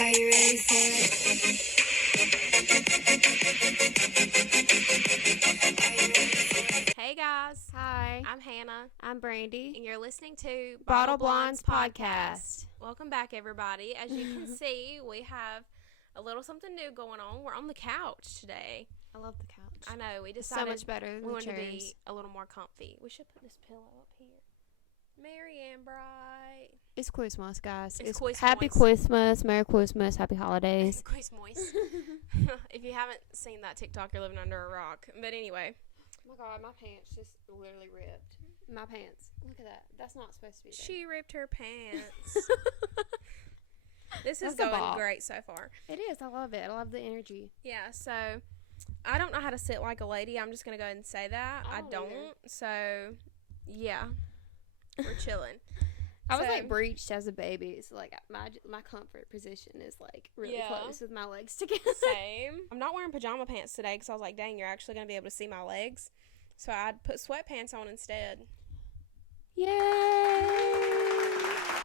Are you ready for it? Hey guys, Hi, I'm Hannah, I'm Brandy. and you're listening to Bottle Blondes Podcast. Welcome back, everybody. As you can see, we have a little something new going on. We're on the couch today. I love the couch. I know, we It's decided so much better than we the wanted to be chairs. a little more comfy. We should put this pillow up here. Merry and bright. It's Christmas, guys. It's Christmas. Happy Christmas, Merry Christmas, Happy Holidays. Christmas. If you haven't seen that TikTok, you're living under a rock. But anyway. Oh my God, my pants just literally ripped. My pants. Look at that. That's not supposed to be there. She ripped her pants. This is That's a going bop. great so far. It is. I love it. I love the energy. Yeah, so I don't know how to sit like a lady. I'm just going to go ahead and say that. I I don't either. don't. So, yeah. We're chilling. I was So- like breached as a baby. So like my comfort position is like really Yeah. close with my legs together. Same. I'm not wearing pajama pants today because I was like, dang, you're actually going to be able to see my legs. So I'd put sweatpants on instead. Yay!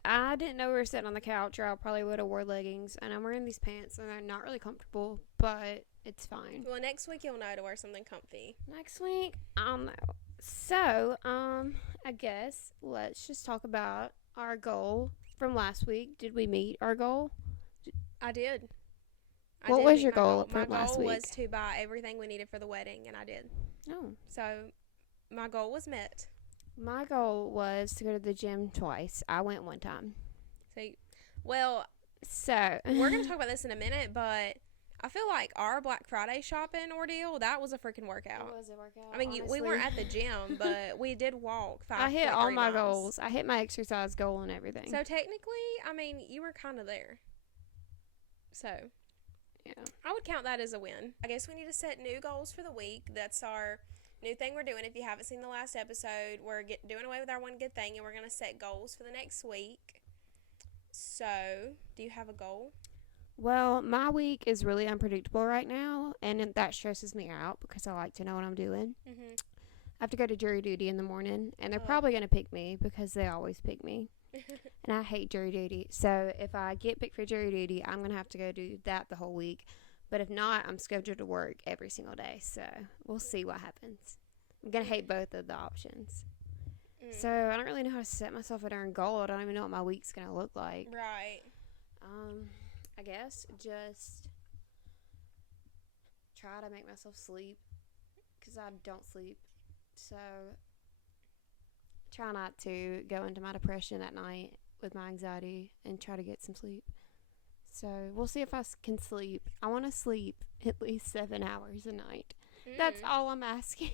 I didn't know we were sitting on the couch, or I probably would have wore leggings. And I'm wearing these pants, and they're not really comfortable, but it's fine. Well, next week you'll know to wear something comfy. Next week, I'll know. So, I guess let's just talk about our goal from last week. Did we meet our goal? I did. What did was meet your my goal for My last goal was week? to buy everything we needed for the wedding, and I did. No. So my goal was met. My goal was to go to the gym twice. I went one time. So, well, So, we're going to talk about this in a minute, but I feel like our Black Friday shopping ordeal, that was a freaking workout. It was a workout. I mean, we weren't at the gym, but we did walk 5.3 I hit all my miles. goals. I hit my exercise goal and everything. So technically, I mean, you were kind of there. So yeah. I would count that as a win. I guess we need to set new goals for the week. That's our new thing we're doing. If you haven't seen the last episode, we're doing away with our one good thing, and we're going to set goals for the next week. So, do you have a goal? Well, my week is really unpredictable right now, and that stresses me out because I like to know what I'm doing. Mm-hmm. I have to go to jury duty in the morning, and they're Oh. probably going to pick me because they always pick me. And I hate jury duty. So if I get picked for jury duty, I'm going to have to go do that the whole week. But if not, I'm scheduled to work every single day. So we'll see what happens. I'm going to hate both of the options. So I don't really know how to set myself a darn goal. I don't even know what my week's going to look like. Right. I guess just try to make myself sleep because I don't sleep. So try not to go into my depression at night with my anxiety and try to get some sleep. So we'll see if I can sleep. I want to sleep at least 7 hours a night. That's all I'm asking.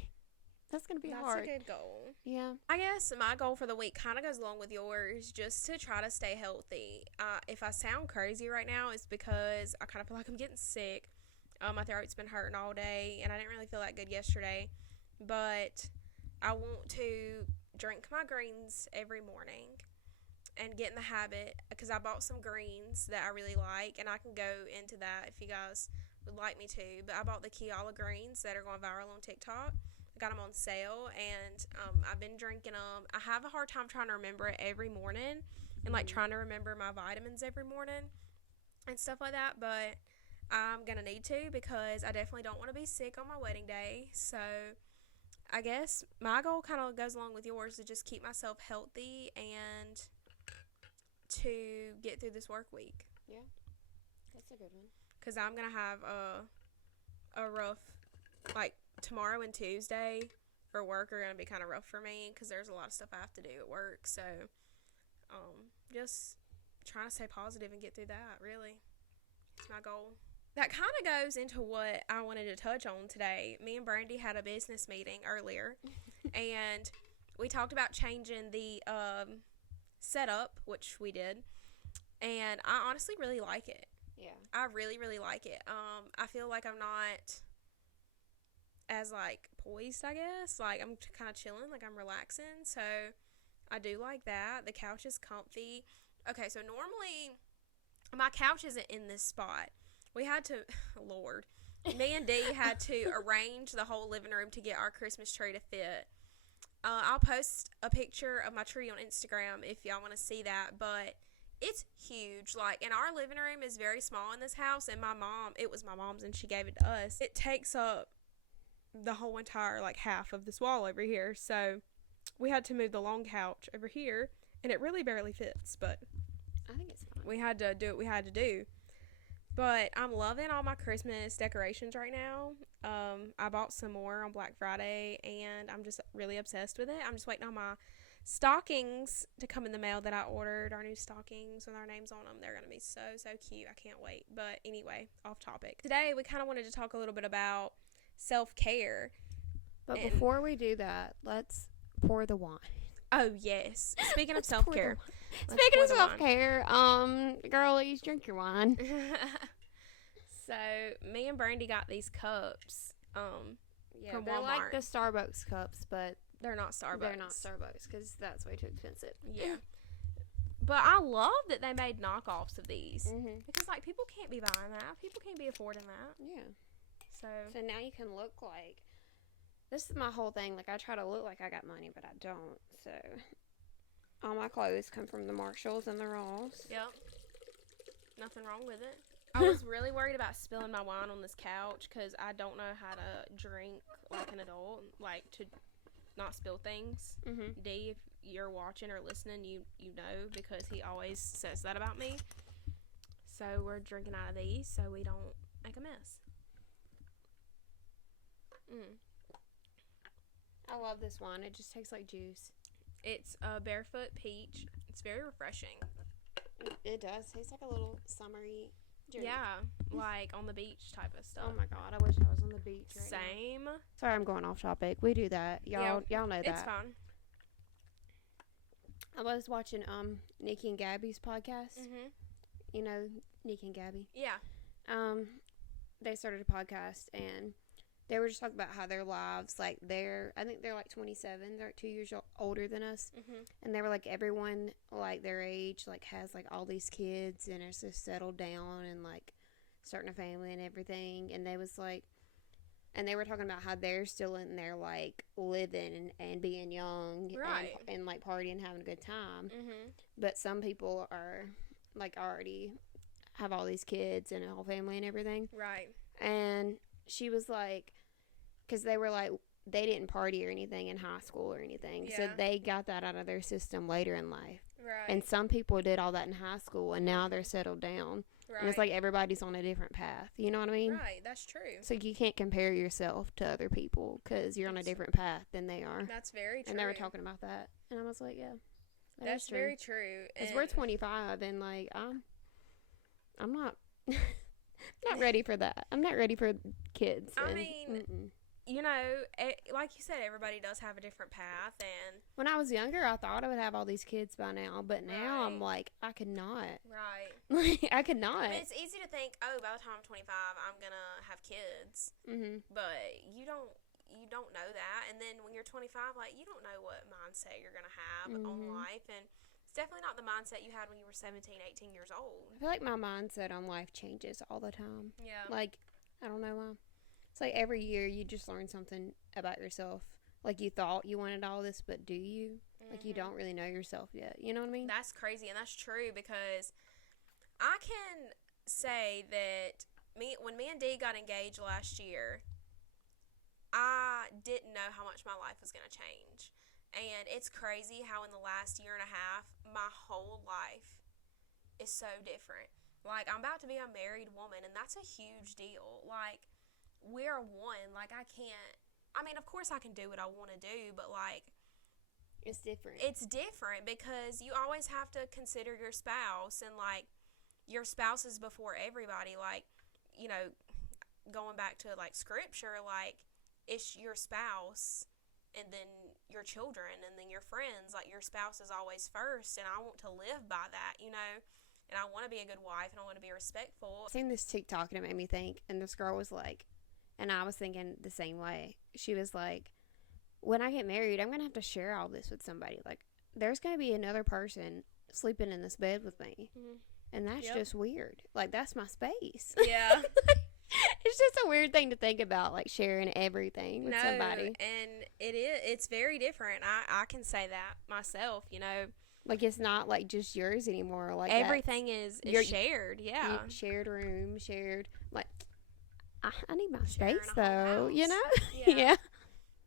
That's going to be hard. That's a good goal. Yeah. I guess my goal for the week kind of goes along with yours, just to try to stay healthy. If I sound crazy right now, it's because I kind of feel like I'm getting sick. My throat's been hurting all day, and I didn't really feel that good yesterday. But I want to drink my greens every morning and get in the habit, because I bought some greens that I really like, and I can go into that if you guys would like me to. But I bought the Kiala greens that are going viral on TikTok. Got them on sale, and I've been drinking them. I have a hard time trying to remember it every morning and like trying to remember my vitamins every morning and stuff like that, but I'm gonna need to because I definitely don't want to be sick on my wedding day. So I guess my goal kind of goes along with yours, to just keep myself healthy and to get through this work week, Yeah. That's a good one. because I'm gonna have a rough, like, tomorrow and Tuesday for work are going to be kind of rough for me because there's a lot of stuff I have to do at work. So, just trying to stay positive and get through that, really. It's my goal. That kind of goes into what I wanted to touch on today. Me and Brandy had a business meeting earlier, and we talked about changing the setup, which we did, and I honestly really like it. Yeah. I really, really like it. I feel like I'm not as, like, poised, I guess. Like, I'm kind of chilling, like, I'm relaxing. So I do like that. The couch is comfy. Okay, so normally my couch isn't in this spot. We had to, Lord, me and Dee had to arrange the whole living room to get our Christmas tree to fit. I'll post a picture of my tree on Instagram if y'all want to see that, but It's huge. Like, and our living room is very small in this house, and it was my mom's, and she gave it to us. It takes up the whole entire, like, half of this wall over here. So we had to move the long couch over here, and it really barely fits, but I think it's fine. we had to do what we had to do. But I'm loving all my Christmas decorations right now. I bought some more on Black Friday, and I'm just really obsessed with it. I'm just waiting on my stockings to come in the mail that I ordered. Our new stockings with our names on them. They're going to be so, so cute. I can't wait. But anyway, off topic. Today, we kind of wanted to talk a little bit about self-care. But before we do that, let's pour the wine. Oh, yes. Speaking of Let's pour self-care. Speaking of self-care, girlies, drink your wine. So, me and Brandy got these cups Yeah, from they're Walmart. like the Starbucks cups, but They're not Starbucks. they're not Starbucks because that's way too expensive. Yeah. But I love that they made knockoffs of these. Mm-hmm. Because, like, people can't be buying that. People can't be affording that. Yeah. So now you can look like... This is my whole thing. Like, I try to look like I got money, but I don't. So, all my clothes come from the Marshalls and the Ross. yep. Nothing wrong with it. I was really worried about spilling my wine on this couch because I don't know how to drink like an adult. Like, to not spill things. Mm-hmm. D, if you're watching or listening, you know, because he always says that about me. So we're drinking out of these so we don't make a mess. I love this wine. It just tastes like juice. It's a barefoot peach. It's very refreshing. It does. Tastes like a little summery drink. Yeah, like on the beach type of stuff. Oh my god, I wish I was on the beach right now. Same. Sorry, I'm going off topic. We do that. Y'all know that. It's fine. I was watching Nikki and Gabby's podcast. Mhm. You know Nikki and Gabby. Yeah. They started a podcast and they were just talking about how their lives, like I think they're like 27. They're like 2 years older than us. Mhm. And they were like, everyone like their age like has like all these kids and is just settled down and like starting a family and everything. And they was like, and they were talking about how they're still in there like living and being young, Right. and like partying, having a good time. Mhm. But some people are like already have all these kids and a whole family and everything. Right. And she was like, because they were like, they didn't party or anything in high school or anything. So Yeah. they got that out of their system later in life. Right. And some people did all that in high school and now they're settled down. right. And it's like everybody's on a different path. You know what I mean? Right. That's true. So you can't compare yourself to other people because you're on a different path than they are. That's very true. And they were talking about that. And I was like, yeah. That's very true. Because we're 25 and like, I'm not... not ready for that. I'm not ready for kids. I and, mean, you know, like you said, everybody does have a different path, and when I was younger, I thought I would have all these kids by now, but now I'm Right. like, I could not. right. Like, I could not. I mean, it's easy to think, oh, by the time I'm 25, I'm gonna have kids, Mm-hmm. but you don't know that. And then when you're 25, like, you don't know what mindset you're gonna have on Mhm. life, and it's definitely not the mindset you had when you were 17, 18 years old. I feel like my mindset on life changes all the time. Yeah. Like, I don't know why. It's like every year you just learn something about yourself. Like, you thought you wanted all this, but do you? Like, you Mhm. don't really know yourself yet. You know what I mean? That's crazy, and that's true, because I can say that when me and Dee got engaged last year, I didn't know how much my life was going to change. And it's crazy how in the last year and a half, my whole life is so different. Like, I'm about to be a married woman, and that's a huge deal. Like, we're one. Like, I mean, of course I can do what I want to do, but, like, It's different. it's different because you always have to consider your spouse, and, like, your spouse is before everybody. Like, you know, going back to, like, scripture, like, it's your spouse and then your children and then your friends. Like, your spouse is always first, and I want to live by that, you know, and I want to be a good wife, and I want to be respectful. I seen this TikTok and it made me think, and this girl was like, and I was thinking the same way. She was like, when I get married, I'm going to have to share all this with somebody. Like, there's going to be another person sleeping in this bed with me. Mhm. And that's Yep. just weird. Like, that's my space. Yeah. It's just a weird thing to think about, like, sharing everything with somebody. And it's very different. I can say that myself, you know. Like, it's not, like, just yours anymore. Like, Everything is shared. Yeah. shared room, shared, like, I need my Sharing space, a whole though, you house. know? Yeah. Yeah.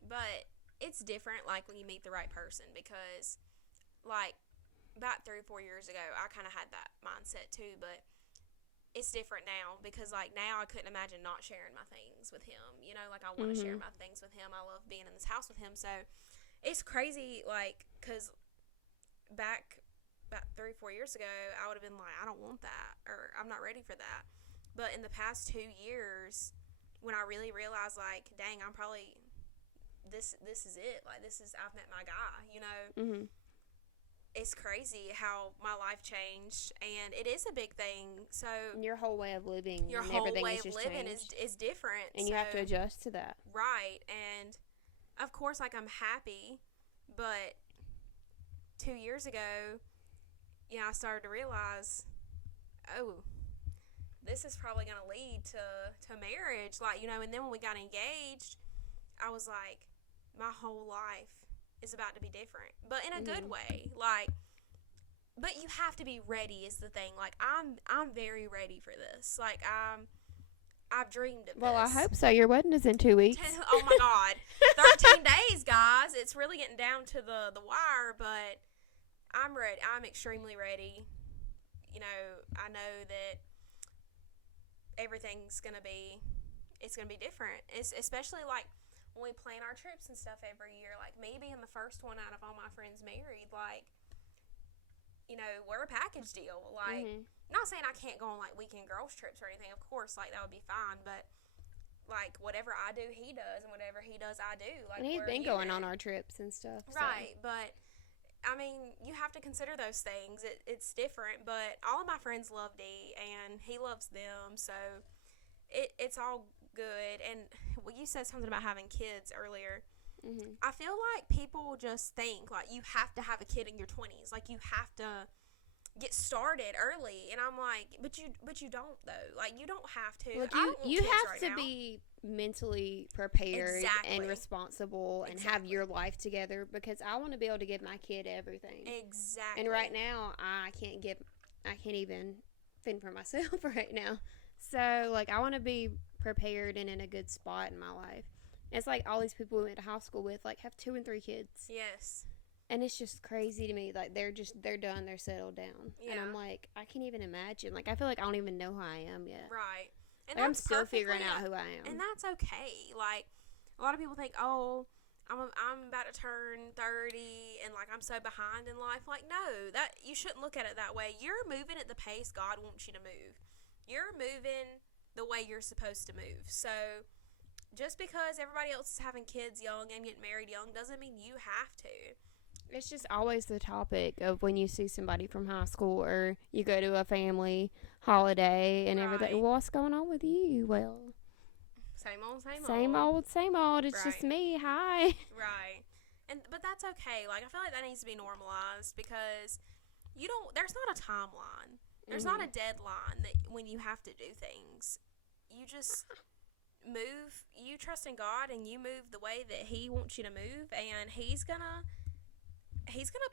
But it's different, like, when you meet the right person because, like, about 3 or 4 years ago, I kind of had that mindset, too, but it's different now because, like, now I couldn't imagine not sharing my things with him. You know, like, I want to share my things with him. I love being in this house with him. So it's crazy, like, because back about 3 or 4 years ago, I would have been like, I don't want that, or I'm not ready for that. But in the past 2 years, when I really realized, like, dang, I'm probably, this is it. Like, I've met my guy, you know? Mm-hmm. It's crazy how my life changed, and it is a big thing. So Your whole way of living your and whole everything way is of just living changed. is different, And you have to adjust to that. right. And of course, like, I'm happy, but 2 years ago, you know, I started to realize, oh, this is probably going to lead to marriage, like, you know. And then when we got engaged, I was like, my whole life is about to be different, but in a good way. Like, but you have to be ready is the thing. Like, I'm very ready for this. Like, I've dreamed of Well, this. I hope so. Your wedding is in 2 weeks. Oh my God, 13 days, guys. It's really getting down to the wire, but I'm ready. I'm extremely ready. You know, I know that everything's gonna be, it's gonna be different. It's especially like when we plan our trips and stuff every year. Like, me being the first one out of all my friends married, like, you know, we're a package deal. Like, not saying I can't go on, like, weekend girls trips or anything. Of course, like, that would be fine. But, like, whatever I do, he does. And whatever he does, I do. Like, And he's been going on our trips and stuff. Right. So. But, I mean, you have to consider those things. It's different. But all of my friends love D, and he loves them. So, it's all good. And well, you said something about having kids earlier. I feel like people just think, like, you have to have a kid in your 20s. Like, you have to get started early. And I'm like, but you don't, though. Like, you don't have to. Look, I don't want you kids have right to now. be mentally prepared Exactly. and responsible and have your life together, because I want to be able to give my kid everything. Exactly. And right now, I can't even fend for myself right now. So, like, I want to be prepared and in a good spot in my life. It's like all these people we went to high school with, like, have 2 and 3 kids. Yes. And it's just crazy to me. Like, they're done. They're settled down. Yeah. And I'm like, I can't even imagine. Like, I feel like I don't even know who I am yet. Right. And Like, I'm that's still figuring perfectly- out who I am. And that's okay. Like, a lot of people think, oh, I'm about to turn 30 and, like, I'm so behind in life. Like, no, that you shouldn't look at it that way. You're moving at the pace God wants you to move. You're moving the way you're supposed to move. So just because everybody else is having kids young and getting married young doesn't mean you have to. It's just always the topic of when you see somebody from high school or you go to a family holiday and everything. Right. Well, what's going on with you? Well, Same old, same old. same old, same old. It's just Right. me. Hi. Right. But that's okay. Like, I feel like that needs to be normalized because there's not a timeline. There's not a deadline that when you have to do things. You just move. You trust in God and you move the way that He wants you to move, and He's gonna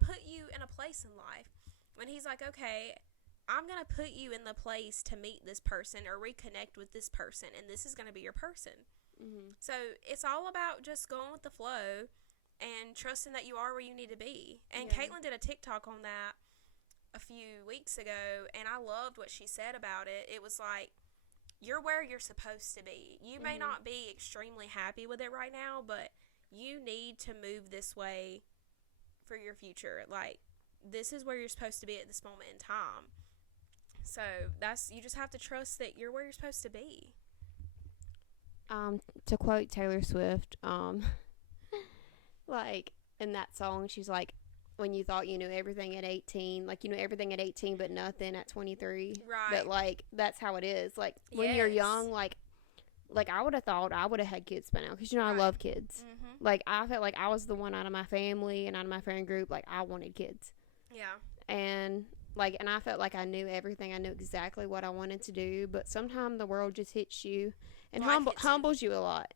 put you in a place in life when He's like, okay, I'm gonna put you in the place to meet this person or reconnect with this person, and this is gonna be your person. So it's all about just going with the flow and trusting that you are where you need to be. And Caitlin did a TikTok on that a few weeks ago, and I loved what she said about it. It was like, you're where you're supposed to be. You may not be extremely happy with it right now, but you need to move this way for your future. Like, this is where you're supposed to be at this moment in time. So you just have to trust that you're where you're supposed to be. To quote Taylor Swift, like in that song, she's like, when you thought you knew everything at 18, like you knew everything at 18 but nothing at 23. Right. But like that's how it is. Like when you're young, like I would have thought I would have had kids by now, because I love kids. Like I felt like I was the one out of my family and out of my friend group, like I wanted kids. Yeah. And I felt like I knew everything. I knew exactly what I wanted to do, but sometimes the world just hits you and humbles you a lot.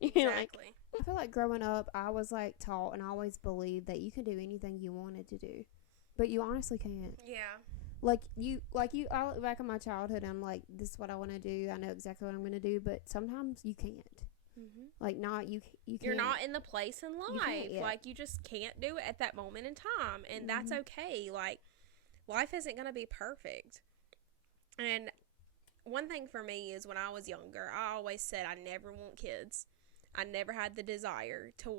Exactly. Like, I feel like growing up, I was like taught and I always believed that you can do anything you wanted to do, but you honestly can't. Yeah. Like you, I look back on my childhood and I'm like, this is what I want to do. I know exactly what I'm going to do, but sometimes you can't. Mm-hmm. Like, not, you can't. You're not in the place in life. Yeah. Like, you just can't do it at that moment in time. And that's okay. Like, life isn't going to be perfect. And one thing for me is when I was younger, I always said I never want kids. I never had the desire to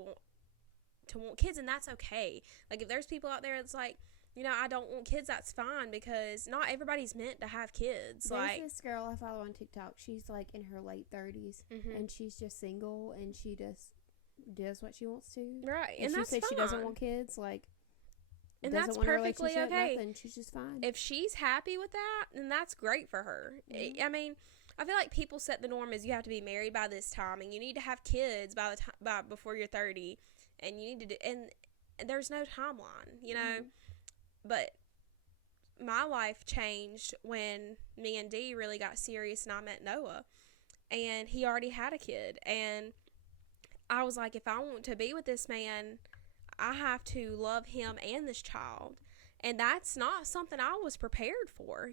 want kids, and that's okay. Like, if there's people out there that's like, I don't want kids, that's fine, because not everybody's meant to have kids. There's this girl I follow on TikTok. She's like in her late 30s, and she's just single, and she just does what she wants to. Right, and she that's said fine. she doesn't want kids, like, and doesn't that's want perfectly a relationship, okay. Nothing. She's just fine. If she's happy with that, then that's great for her. I mean, I feel like people set the norm as you have to be married by this time, and you need to have kids by before you're 30, and you need to do, and there's no timeline, But my life changed when me and Dee really got serious, and I met Noah, and he already had a kid, and I was like, if I want to be with this man, I have to love him and this child, and that's not something I was prepared for,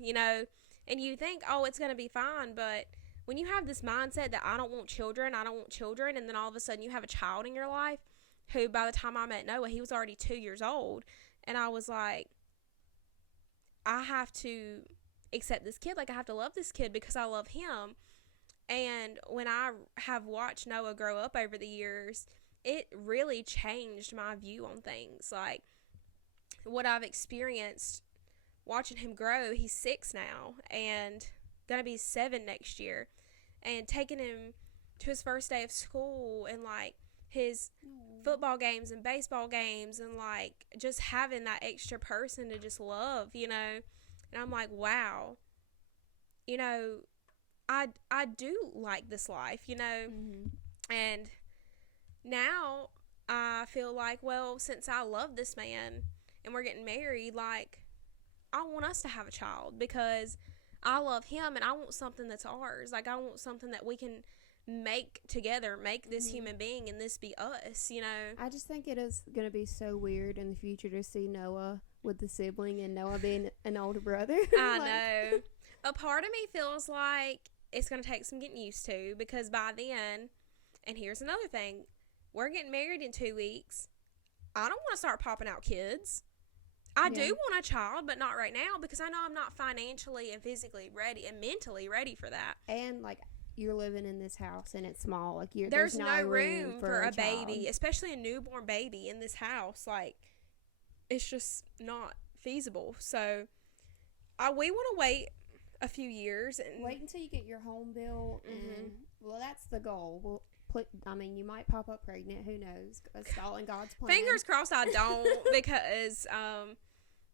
and you think, oh, it's going to be fine, but when you have this mindset that I don't want children, and then all of a sudden you have a child in your life, who by the time I met Noah, he was already 2 years old, and I was like, I have to accept this kid. Like, I have to love this kid because I love him. And when I have watched Noah grow up over the years, it really changed my view on things. Like, what I've experienced watching him grow, he's 6 now and gonna be 7 next year, and taking him to his first day of school, and like his football games and baseball games, and like just having that extra person to just love, and I'm like, wow, I do like this life, and now I feel like, well, since I love this man and we're getting married, like, I want us to have a child because I love him, and I want something that's ours. Like, I want something that we can make together, make this human being, and this be us, I just think it is going to be so weird in the future to see Noah with the sibling and Noah being an older brother. I know. A part of me feels like it's going to take some getting used to, because by then, and here's another thing, we're getting married in 2 weeks. I don't want to start popping out kids. I do want a child, but not right now, because I know I'm not financially and physically ready and mentally ready for that. And, like, you're living in this house and it's small. Like, there's no room for a child. baby, especially a newborn baby in this house. Like, it's just not feasible. So, we want to wait a few years and wait until you get your home built, and well, that's the goal. You might pop up pregnant. Who knows? It's all in God's plan. Fingers crossed I don't, because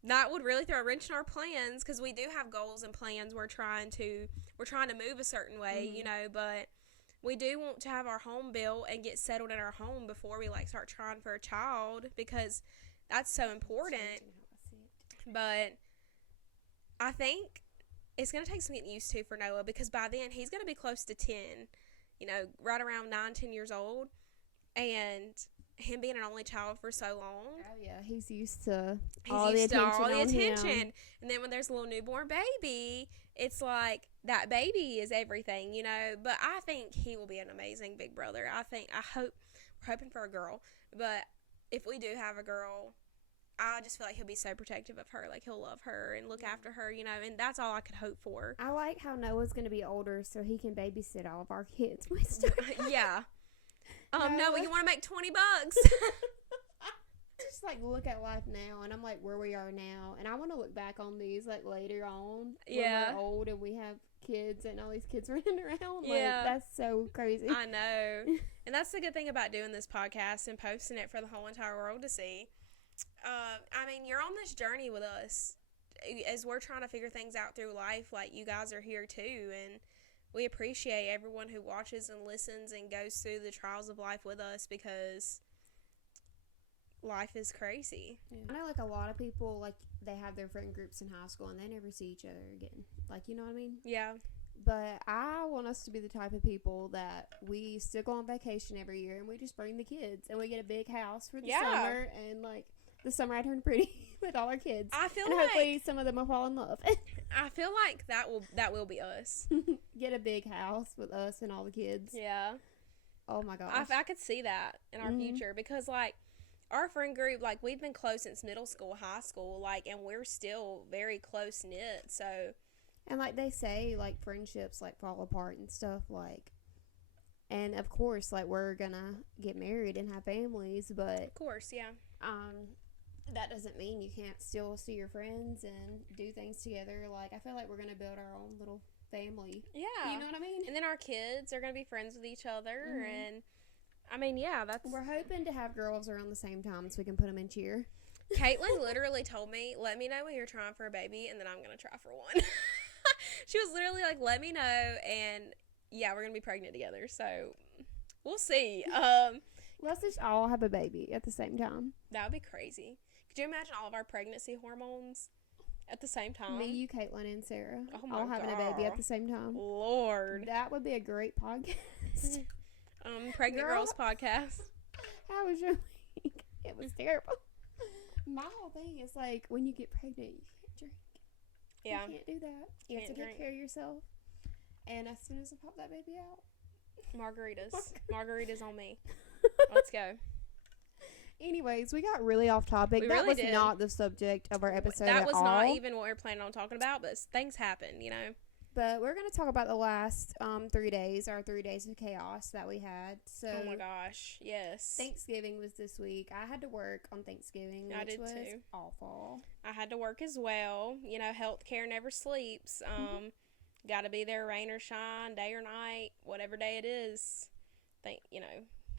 that would really throw a wrench in our plans, because we do have goals and plans. We're trying to move a certain way, but we do want to have our home built and get settled in our home before we start trying for a child, because that's so important. But I think it's going to take some getting used to for Noah, because by then he's going to be close to 10, right around 9-10 years old, and him being an only child for so long. Oh yeah, he's used to all the attention. And then when there's a little newborn baby, it's like that baby is everything, But I think he will be an amazing big brother. We're hoping for a girl, but if we do have a girl, I just feel like he'll be so protective of her. Like, he'll love her and look after her, and that's all I could hope for. I like how Noah's going to be older so he can babysit all of our kids. Yeah. Noah, you want to make $20? Just look at life now, and I'm like where we are now, and I want to look back on these later on when we're old and we have kids and all these kids running around. Yeah. That's so crazy. I know. And that's the good thing about doing this podcast and posting it for the whole entire world to see. You're on this journey with us as we're trying to figure things out through life. Like, you guys are here too, and we appreciate everyone who watches and listens and goes through the trials of life with us, because life is crazy. Yeah. I know, a lot of people, they have their friend groups in high school and they never see each other again. You know what I mean? Yeah. But I want us to be the type of people that we still go on vacation every year, and we just bring the kids, and we get a big house for the summer, and the summer I turn pretty with all our kids. I feel and like hopefully some of them will fall in love. I feel like that will be us. Get a big house with us and all the kids. Yeah. Oh my gosh. I could see that in our future because, like, our friend group, like, we've been close since middle school, high school, like, and we're still very close knit. So, and like they say, like, friendships like fall apart and stuff, like, and of course, like, we're gonna get married and have families, but of course, yeah. that doesn't mean you can't still see your friends and do things together. Like, I feel like we're gonna build our own little family. Yeah. You know what I mean? And then our kids are going to be friends with each other. And, I mean, yeah, that's... We're hoping to have girls around the same time so we can put them in cheer. Caitlin literally told me, let me know when you're trying for a baby, and then I'm going to try for one. She was literally like, let me know, and, yeah, we're going to be pregnant together. So, we'll see. Let's just all have a baby at the same time. That would be crazy. Could you imagine all of our pregnancy hormones at the same time? Me, you, Caitlin, and Sarah. Oh my all having a baby at the same time. Lord. That would be a great podcast. Pregnant Girls podcast. How was your week? It was terrible. My whole thing is like, when you get pregnant, you can't drink. Yeah. You can't do that. You have to take care of yourself. And as soon as I pop that baby out, Margaritas on me. Let's go. Anyways, we got really off topic. We that really was did. Not the subject of our episode That was at all. not even what we were planning on talking about, but things happen, you know. But we're going to talk about the last 3 days, our 3 days of chaos that we had. So, oh my gosh, yes. Thanksgiving was this week. I had to work on Thanksgiving, which I did was too. Awful. I had to work as well. You know, healthcare never sleeps. Got to be there rain or shine, day or night, whatever day it is.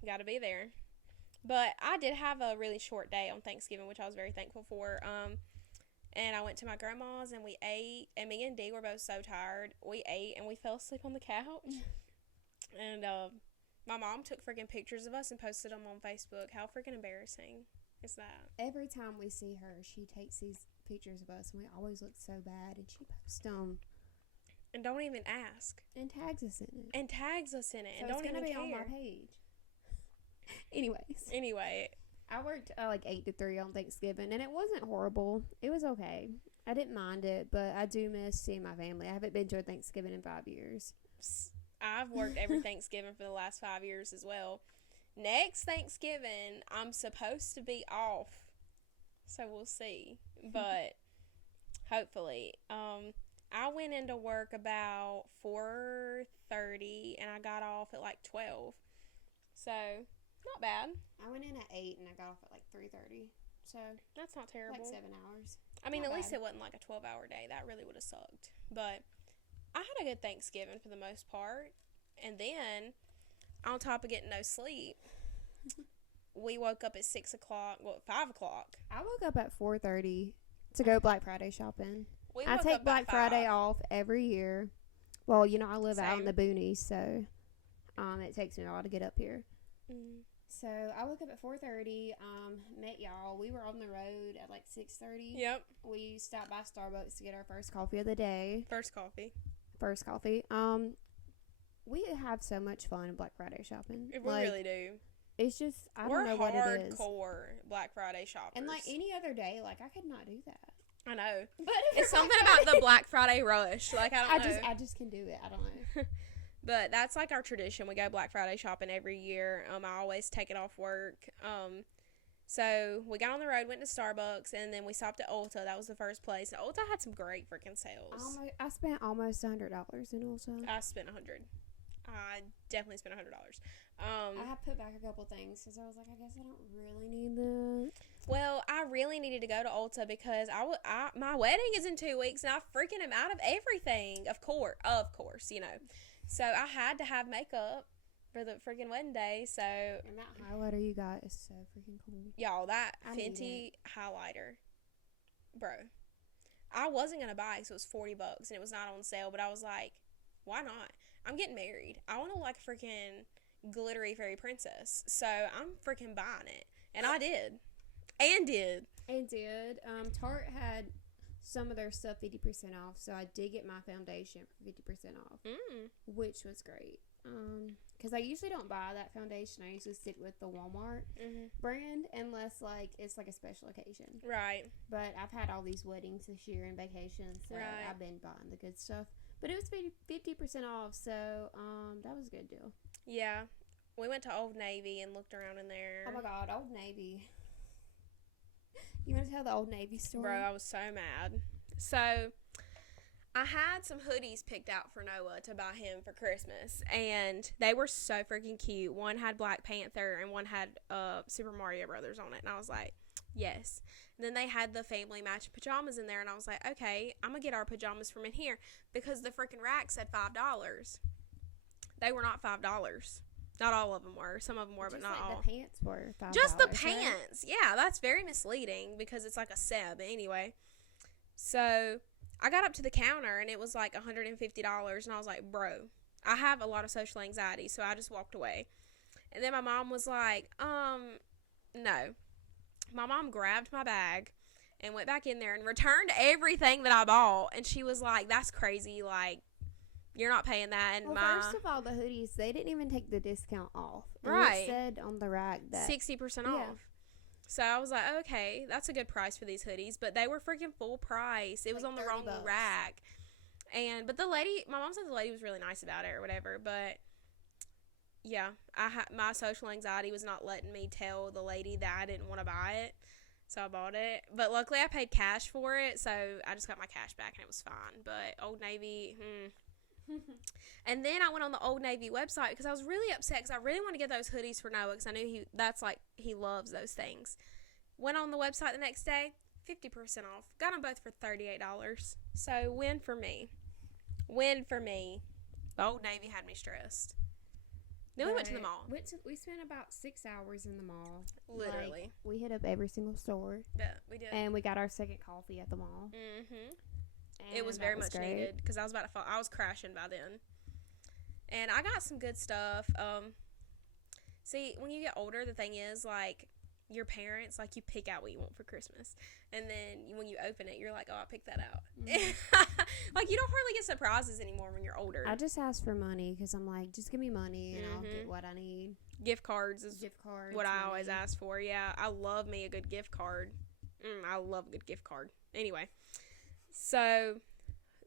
Got to be there. But I did have a really short day on Thanksgiving, which I was very thankful for. And I went to my grandma's and we ate. And me and Dee were both so tired. We ate and we fell asleep on the couch. And my mom took freaking pictures of us and posted them on Facebook. How freaking embarrassing is that? Every time we see her, she takes these pictures of us and we always look so bad. And she posts them. And don't even ask. And tags us in it. So and don't even care. It's going to be on my page. Anyway. I worked like 8 to 3 on Thanksgiving, and it wasn't horrible. It was okay. I didn't mind it, but I do miss seeing my family. I haven't been to a Thanksgiving in 5 years. I've worked every Thanksgiving for the last 5 years as well. Next Thanksgiving, I'm supposed to be off, so we'll see. But hopefully, I went into work about 4:30, and I got off at like 12. So, not bad. I went in at 8, and I got off at like 3:30. So, that's not terrible. Like 7 hours. I mean, not at least bad. it wasn't like a 12-hour day. That really would have sucked. But I had a good Thanksgiving for the most part. And then, on top of getting no sleep, we woke up at 6 o'clock, 5 o'clock. I woke up at 4:30 to go Black Friday shopping. I take Black Friday off every year. Well, you know, I live out in the boonies, so it takes me a while to get up here. Mm. So I woke up at 4:30. Met y'all. We were on the road at like 6:30. Yep. We stopped by Starbucks to get our first coffee of the day. First coffee. We have so much fun Black Friday shopping. We really do. It's just I don't know what it is. We're hardcore Black Friday shoppers. And like any other day, like I could not do that. I know. But it's something about the Black Friday rush. Like I don't know. I just can do it. I don't know. But that's like our tradition. We go Black Friday shopping every year. I always take it off work. So we got on the road, went to Starbucks, and then we stopped at Ulta. That was the first place. And Ulta had some great freaking sales. I spent almost $100 in Ulta. I spent $100. I definitely spent $100. I have put back a couple things because I was like, I guess I don't really need that. Well, I really needed to go to Ulta because my wedding is in 2 weeks, and I freaking am out of everything. Of course, you know. So I had to have makeup for the freaking wedding day. So and that highlighter you got is so freaking cool. Y'all, that Fenty highlighter, bro. I wasn't gonna buy it because it was $40 and it was not on sale. But I was like, why not? I'm getting married. I want to look like a freaking glittery fairy princess. So I'm freaking buying it, and I did, and did. Tarte had some of their stuff 50% off, so I did get my foundation for 50% off, which was great. Because I usually don't buy that foundation. I usually stick with the Walmart brand unless like it's like a special occasion. Right. But I've had all these weddings this year and vacations, so Right. I've been buying the good stuff. But it was 50% off, so that was a good deal. Yeah. We went to Old Navy and looked around in there. Oh my God, Old Navy. You want to tell the Old Navy story? Bro, I was so mad. So, I had some hoodies picked out for Noah to buy him for Christmas, and they were so freaking cute. One had Black Panther, and one had Super Mario Brothers on it, and I was like, yes. And then they had the family matching pajamas in there, and I was like, okay, I'm going to get our pajamas from in here, because the freaking rack said $5. They were not $5. Not all of them were. Some of them were, but not all. The pants were $5. Just the right? pants. Yeah, that's very misleading because it's like a seb. Anyway, so I got up to the counter and it was like $150, and I was like, bro, I have a lot of social anxiety, so I just walked away. And then my mom was like, no. My mom grabbed my bag and went back in there and returned everything that I bought, and she was like, that's crazy, like, you're not paying that. And first of all, the hoodies, they didn't even take the discount off. And right. It said on the rack that 60% off. So I was like, okay, that's a good price for these hoodies, but they were freaking full price. It was like on the wrong $30. rack. But the lady, my mom said the lady was really nice about it or whatever, but yeah, my social anxiety was not letting me tell the lady that I didn't want to buy it. So I bought it. But luckily I paid cash for it, so I just got my cash back and it was fine. But Old Navy, And then I went on the Old Navy website because I was really upset because I really want to get those hoodies for Noah because I knew he loves those things. Went on the website the next day, 50% off. Got them both for $38. So win for me. Win for me. The Old Navy had me stressed. Then we went to the mall. We spent about 6 hours in the mall. Literally. Like, we hit up every single store. Yeah, we did. And we got our second coffee at the mall. Mm-hmm. And it was very much needed because I was about to fall. I was crashing by then. And I got some good stuff. See, when you get older, the thing is, like, your parents, like, you pick out what you want for Christmas. And then when you open it, you're like, oh, I picked that out. Mm-hmm. Like, you don't hardly get surprises anymore when you're older. I just ask for money because I'm like, just give me money and I'll get what I need. Gift cards is what I always ask for. Yeah, I love me a good gift card. I love a good gift card. Anyway. So,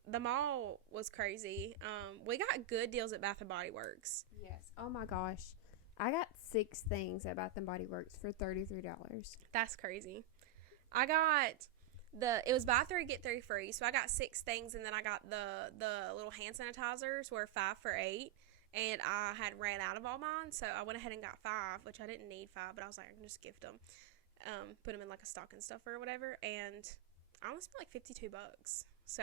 the mall was crazy. We got good deals at Bath & Body Works. Yes. Oh, my gosh. I got 6 things at Bath & Body Works for $33. That's crazy. I got it was buy 3, get 3 free. So, I got 6 things, and then I got the little hand sanitizers were 5 for $8. And I had ran out of all mine, so I went ahead and got 5, which I didn't need 5, but I was like, I can just gift them. Put them in like a stocking stuffer or whatever, and I only spent like $52. So.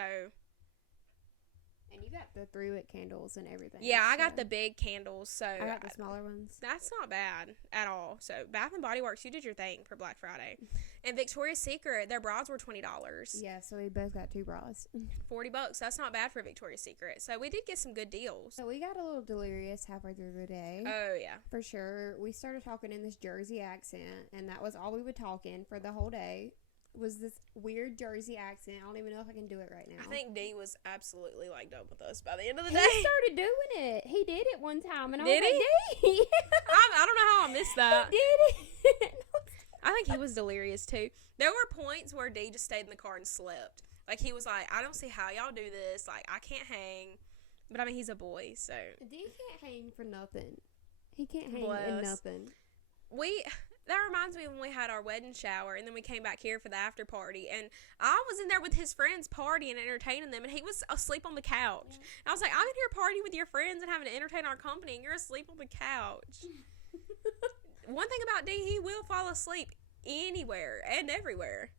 And you got the 3-wick candles and everything. Yeah, I got the big candles. So I got the smaller ones. That's not bad at all. So Bath & Body Works, you did your thing for Black Friday. And Victoria's Secret, their bras were $20. Yeah, so we both got 2 bras. $40. That's not bad for Victoria's Secret. So we did get some good deals. So we got a little delirious halfway through the day. Oh, yeah. For sure. We started talking in this Jersey accent, and that was all we would talk in for the whole day. Was this weird Jersey accent. I don't even know if I can do it right now. I think D was absolutely like done with us by the end of the day. He started doing it. He did it one time, and did I was like, D. I don't know how I missed that. He did it. I think he was delirious too. There were points where D just stayed in the car and slept. Like he was like, I don't see how y'all do this. Like I can't hang. But I mean, he's a boy, so D can't hang for nothing. He can't hang in nothing. That reminds me when we had our wedding shower and then we came back here for the after party and I was in there with his friends partying and entertaining them and he was asleep on the couch. Yeah. And I was like, I'm in here partying with your friends and having to entertain our company and you're asleep on the couch. One thing about D, he will fall asleep anywhere and everywhere.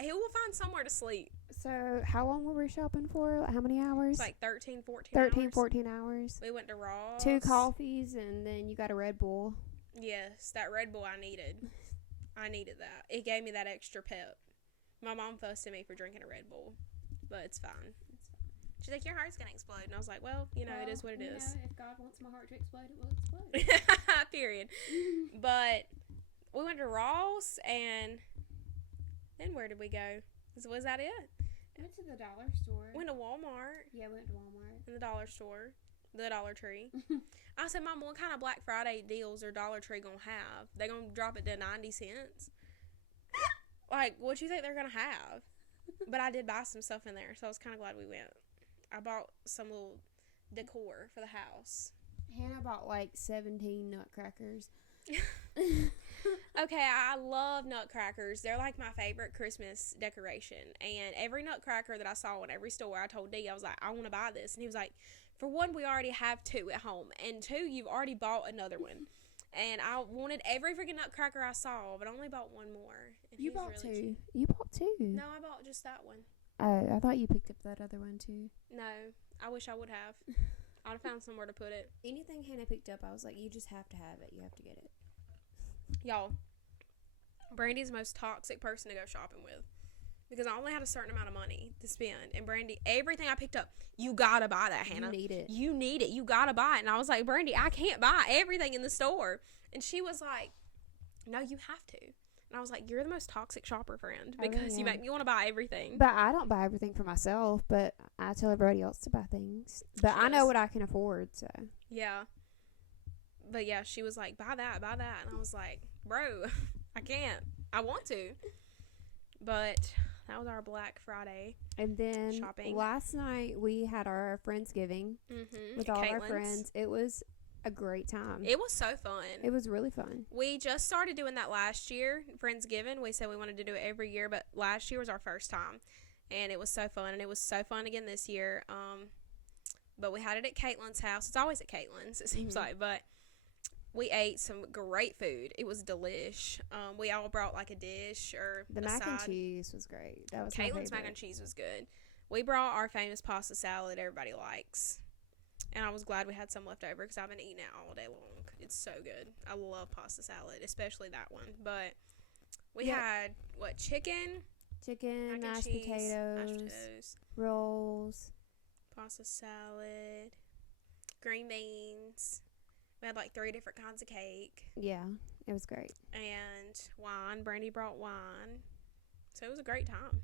He will find somewhere to sleep. So, how long were we shopping for? Like, how many hours? Like 13, 14 hours. We went to Ross. 2 coffees and then you got a Red Bull. Yes, that Red Bull I needed. I needed that. It gave me that extra pep. My mom fussed at me for drinking a Red Bull, but it's fine. She's like, your heart's going to explode. And I was like, well, it is what it is. Know, if God wants my heart to explode, it will explode. Period. But we went to Ross, and then where did we go? Was that it? Went to the dollar store. Went to Walmart. Yeah, we went to Walmart. In the dollar store. The Dollar Tree. I said, Mom, what kind of Black Friday deals are Dollar Tree gonna have? They gonna drop it to 90 cents? Like, what you think they're gonna have? But I did buy some stuff in there, so I was kind of glad we went. I bought some little decor for the house. Hannah bought like 17 nutcrackers. Okay, I love nutcrackers. They're like my favorite Christmas decoration. And every nutcracker that I saw in every store, I told D, I was like, I want to buy this. And he was like, for one, we already have 2 at home. And 2, you've already bought another one. And I wanted every freaking nutcracker I saw, but I only bought one more. And You he was bought really 2. cheap. You bought 2. No, I bought just that one. Oh, I thought you picked up that other one too. No, I wish I would have. I'd have found somewhere to put it. Anything Hannah picked up, I was like, you just have to have it. You have to get it. Y'all, Brandy's the most toxic person to go shopping with. Because I only had a certain amount of money to spend. And Brandy, everything I picked up, you gotta buy that, Hannah. You need it. You need it. You gotta buy it. And I was like, Brandy, I can't buy everything in the store. And she was like, no, you have to. And I was like, you're the most toxic shopper, friend. I Because really you am. make me want to buy everything. But I don't buy everything for myself, but I tell everybody else to buy things. But She I know does. what I can afford, so. Yeah. But yeah, she was like, buy that, buy that. And I was like, bro, I can't. I want to. But that was our Black Friday. And then Shopping. last night we had our Friendsgiving with all our friends. It was a great time. It was so fun. It was really fun. We just started doing that last year, Friendsgiving. We said we wanted to do it every year, but last year was our first time. And it was so fun. And it was so fun again this year. But we had it at Caitlin's house. It's always at Caitlin's, it seems like. But we ate some great food. It was delish. We all brought like a dish or The a mac and side. cheese was great. That was my Caitlin's mac favorite. and cheese was good. We brought our famous pasta salad everybody likes. And I was glad we had some left over because I've been eating it all day long. It's so good. I love pasta salad, especially that one. But we had, what, chicken, Chicken, mac and mashed cheese, potatoes, mashed potatoes, rolls. pasta salad, green beans. We had like 3 different kinds of cake. Yeah, it was great. And wine. Brandy brought wine. So it was a great time.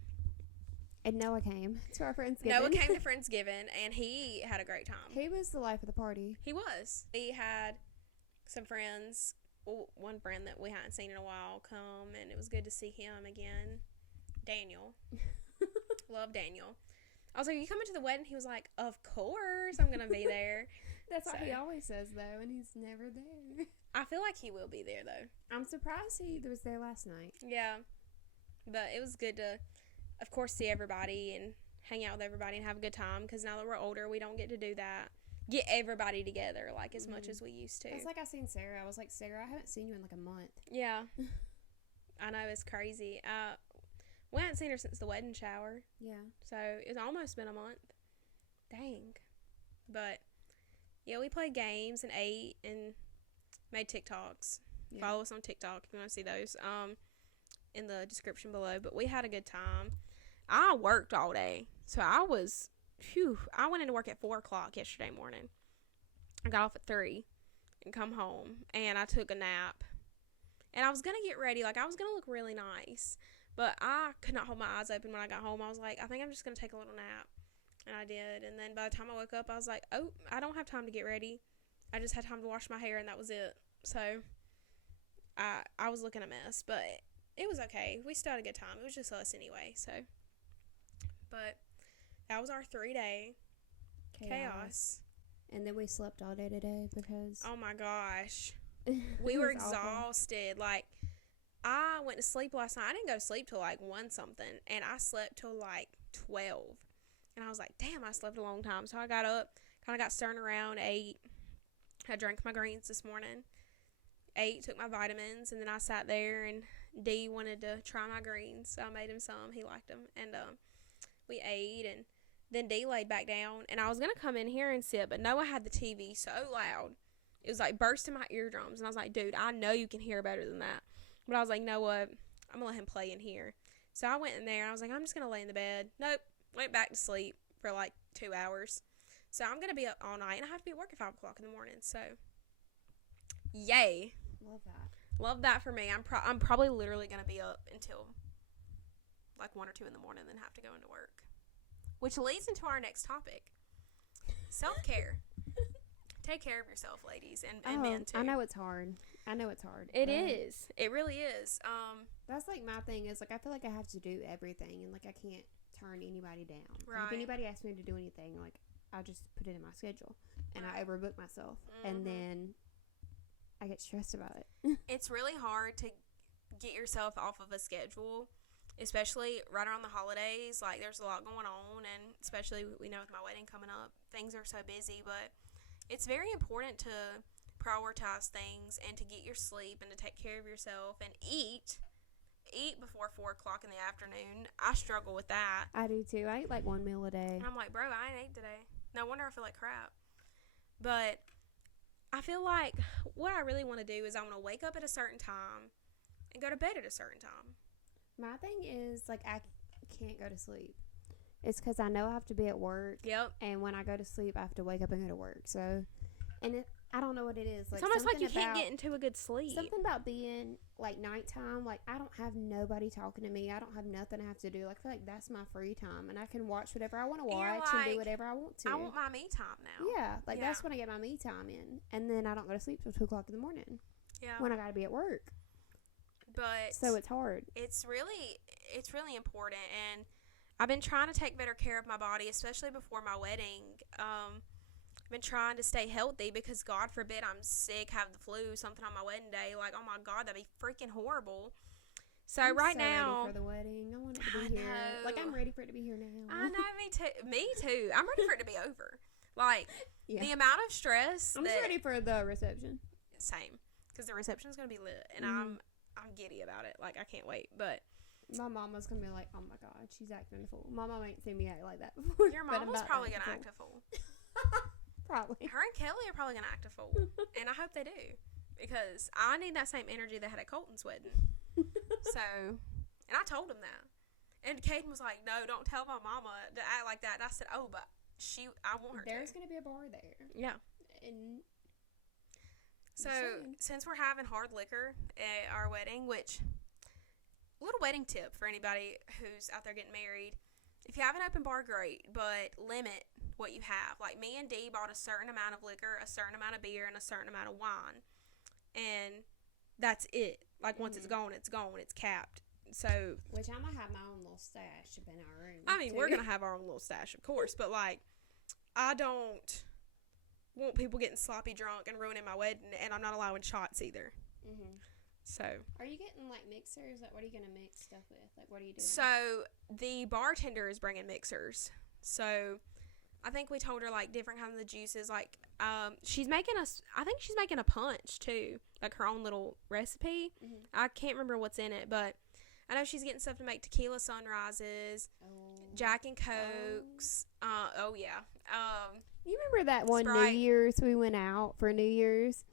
And Noah came to our Friendsgiving. Noah came to Friendsgiving, and he had a great time. He was the life of the party. He was. We had some friends, one friend that we hadn't seen in a while come, and it was good to see him again. Daniel. Love Daniel. I was like, are you coming to the wedding? He was like, of course I'm going to be there. That's what So- he always says, though, and he's never there. I feel like he will be there, though. I'm surprised he was there last night. Yeah. But it was good to, of course, see everybody and hang out with everybody and have a good time, because now that we're older, we don't get to do that. Get everybody together, like, as much as we used to. It's like I seen Sarah. I was like, Sarah, I haven't seen you in like a month. Yeah. I know, it's crazy. We hadn't seen her since the wedding shower, Yeah. so it's almost been a month. Dang. But, yeah, we played games and ate and made TikToks. Yeah. Follow us on TikTok if you want to see those in the description below. But we had a good time. I worked all day, so I went into work at 4 o'clock yesterday morning. I got off at 3 and come home, and I took a nap. And I was going to get ready. Like, I was going to look really nice. But I could not hold my eyes open when I got home. I was like, I think I'm just going to take a little nap. And I did. And then by the time I woke up, I was like, oh, I don't have time to get ready. I just had time to wash my hair, and that was it. So I was looking a mess. But it was okay. We still had a good time. It was just us anyway. So, but that was our 3-day chaos. And then we slept all day today because Oh, my gosh. it We were was awful. exhausted. Like, I went to sleep last night. I didn't go to sleep till like 1 something, and I slept till like 12. And I was like, damn, I slept a long time. So I got up, kind of got stirring around, ate. I drank my greens this morning, ate, took my vitamins, and then I sat there, and D wanted to try my greens. So I made him some. He liked them. And we ate, and then D laid back down. And I was going to come in here and sit, but Noah had the TV so loud. It was like bursting my eardrums. And I was like, dude, I know you can hear better than that. But I was like, Noah, I'm going to let him play in here. So I went in there, and I was like, I'm just going to lay in the bed. Nope. Went back to sleep for like 2 hours. So I'm going to be up all night, and I have to be at work at 5 o'clock in the morning. So, yay. Love that. Love that for me. I'm probably literally going to be up until like 1 or 2 in the morning, then have to go into work. Which leads into our next topic. Self-care. Take care of yourself, ladies, and men too. I know it's hard. It is. It really is. That's like my thing is like I feel like I have to do everything and like I can't turn anybody down. Right. Like, if anybody asks me to do anything, like I just put it in my schedule and I overbook myself and then I get stressed about it. It's really hard to get yourself off of a schedule, especially right around the holidays. Like there's a lot going on, and especially with my wedding coming up, things are so busy. But it's very important to prioritize things and to get your sleep and to take care of yourself and eat before 4 o'clock in the afternoon. I struggle with that. I do too. I eat like one meal a day. And I'm like, bro, I ain't ate today. No wonder I feel like crap. But I feel like what I really want to do is I want to wake up at a certain time and go to bed at a certain time. My thing is like I can't go to sleep. It's because I know I have to be at work. Yep. And when I go to sleep, I have to wake up and go to work. So, and I don't know what it is. Like, it's almost like you can't get into a good sleep. Something about being, like, nighttime. Like, I don't have nobody talking to me. I don't have nothing I have to do. Like, I feel like that's my free time. And I can watch whatever I want to watch and do whatever I want to. I want my me time now. Yeah. Like, that's when I get my me time in. And then I don't go to sleep till 2 o'clock in the morning. Yeah. When I got to be at work. But. So it's hard. It's really important. And I've been trying to take better care of my body, especially before my wedding. Been trying to stay healthy because God forbid I'm sick, have the flu, something on my wedding day. Like, oh my God, that'd be freaking horrible. So I'm now, ready for the wedding. I want it to be here. Like, I'm ready for it to be here now. I know, me too. I'm ready for it to be over. Like, the amount of stress. I'm just ready for the reception. Same, because the reception's gonna be lit, and I'm giddy about it. Like, I can't wait. But my mama's gonna be like, oh my God, she's acting a fool. My mama ain't seen me act like that before. Your mama's probably gonna act a fool. Probably. Her and Kelly are probably going to act a fool. And I hope they do. Because I need that same energy they had at Colton's wedding. So, and I told him that. And Caden was like, no, don't tell my mama to act like that. And I said, oh, but I want her There's going to be a bar there. Yeah. And so, since we're having hard liquor at our wedding, which, a little wedding tip for anybody who's out there getting married. If you have an open bar, great, but limit what you have. Like, me and Dee bought a certain amount of liquor, a certain amount of beer, and a certain amount of wine. And that's it. Like, once it's gone, it's gone. It's capped. So, which I might have my own little stash up in our room. I mean, we're going to have our own little stash, of course. But, like, I don't want people getting sloppy drunk and ruining my wedding. And I'm not allowing shots either. Mm-hmm. So, are you getting like mixers? Like, what are you gonna mix stuff with? Like, what are you doing? So the bartender is bringing mixers. So I think we told her like different kinds of juices. Like, she's making us. I think she's making a punch too, like her own little recipe. Mm-hmm. I can't remember what's in it, but I know she's getting stuff to make tequila sunrises, Jack and Cokes. Oh yeah. You remember that one Sprite. New Year's we went out for New Year's?